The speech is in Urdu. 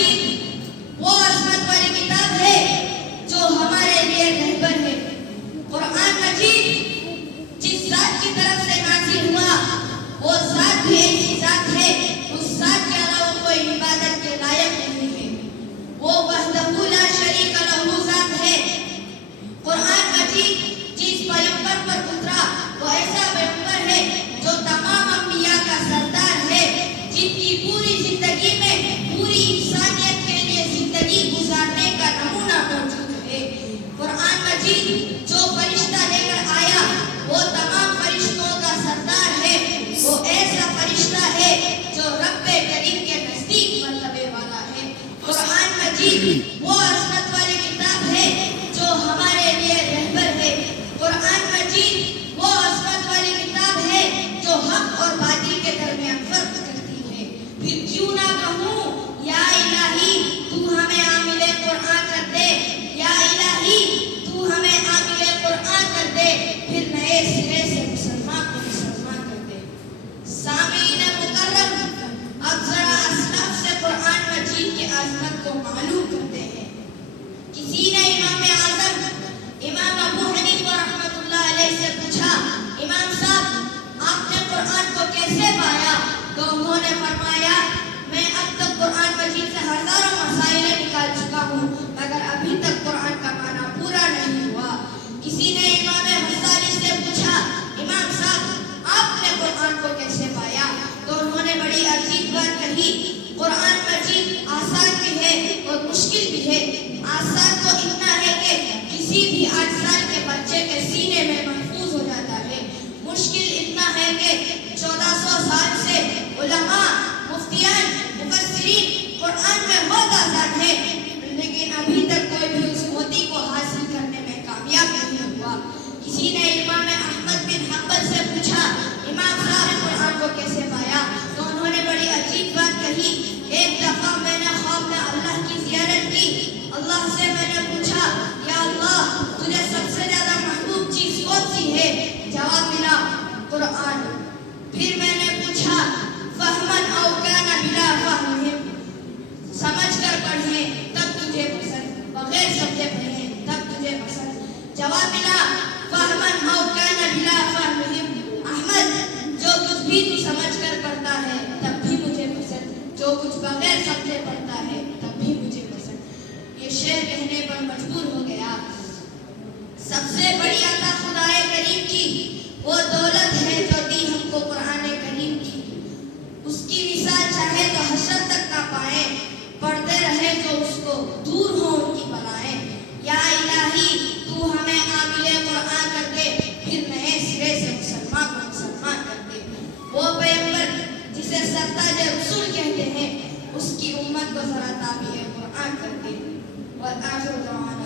مجید وہ عظمت والی کتاب ہے جو ہمارے لیے رہبر ہے۔ قرآن مجید جس ذات کی طرف سے نازل ہوا وہ ذات بھی ایسی ذات ہے، اس ذات کے علاوہ کوئی عبادت کے لائق نہیں ہے، وہ وحدہ لا شریک لہ ذات ہے۔ قرآن مجید جس پیغمبر پر اترا وہ ایسا پیغمبر ہے جو تمام انبیاء کا سردار ہے، جن کی پوری زندگی میں پوری انسانیت کے لیے زندگی گزارنے کا نمونہ موجود ہے۔ قرآن مجید جو فرشتہ لے کر آیا وہ تمام فرشتوں کا سردار ہے، وہ ایسا فرشتہ ہے جو رب کریم کے نزدیک مرتبے والا ہے۔ قرآن مجید وہ عظمت والی کتاب ہے جو ہمارے لیے رہبر ہے۔ قرآن مجید وہ عظمت والی کتاب ہے جو حق اور باطل کے درمیان فرق کرتی ہے۔ پھر کیوں نہ کہوں یا الہی تو ہمیں عامل قرآن کر دے، یا الہی تو ہمیں عامل قرآن کر دے، پھر نئے سرے سے مسلمان کو مسلمان کر دے۔ سامعین مکرم، اب ذرا اسلاف سے قرآن مجید کی عظمت کو معلوم کرتے ہیں۔ کسی نے امام اعظم امام ابو حنیفہ رحمۃ اللہ علیہ سے پوچھا، امام صاحب آپ نے قرآن کو کیسے پایا؟ تو انہوں نے فرمایا، میں اب تک قرآن مجید سے ہزاروں مسائل نکال چکا ہوں مگر ابھی تک قرآن کا معنی پورا نہیں ہوا۔ کسی نے امام غزالی سے پوچھا، امام صاحب آپ نے قرآن کو کیسے پایا؟ تو انہوں نے بڑی عجیب بات کہی، قرآن مجید آسان بھی ہے اور مشکل بھی ہے۔ آسان تو اتنا ہے کہ کسی بھی 8 سال کے بچے کے سینے میں محفوظ ہو جاتا ہے، مشکل اتنا ہے کہ 1400 سال سے علماء، مفتیان، مفسرین قرآن میں بہت آزاد ہے، لیکن ابھی تک کوئی بھی اس موتی کو حاصل کرنے میں کامیاب نہیں ہوا۔ کسی نے امام احمد بن حنبل سے پوچھا، امام صاحب قرآن کو کیسے پایا؟ تو انہوں نے بڑی عجیب بات کہی، ایک دفعہ میں نے خواب میں اللہ کی زیارت کی، اللہ سے میں نے پوچھا، یا اللہ تجھے سب سے زیادہ محبوب چیز کون سی ہے؟ جواب ملا، قرآن۔ پھر میں نے پوچھا، فہمن او کان بلا فہمہم، سمجھ کر پڑھیں تب تجھے پسند، بغیر سمجھے پڑھیں تب تجھے پسند۔ جواب ملا، فہمن او کان بلا فہمہم، احمد جو کچھ بھی تو سمجھ کر پڑھتا ہے تب بھی مجھے پسند، جو کچھ بغیر سمجھے پڑھتا ہے تب بھی مجھے پسند۔ یہ شعر کہنے پر مجبور ہو گیا۔ سب سے بڑی عطا خدائے کریم کی وہ دولت ہے جو دی ہم کو قرآن کریم کی، اس کی مثال چاہے تو حشر تک نہ پائیں، پڑھتے رہے جو اس کو دور ہوں ان کی بلائیں۔ یا الہی تو ہمیں عامل قرآن کر دے، پھر نئے سرے سے مسلمان کو مسلمان کر دے۔ وہ پیغمبر جسے سرتاج رسول کہتے ہیں، اس کی امت کو ذرا تابع قرآن کر دے۔ والآخر دعوانا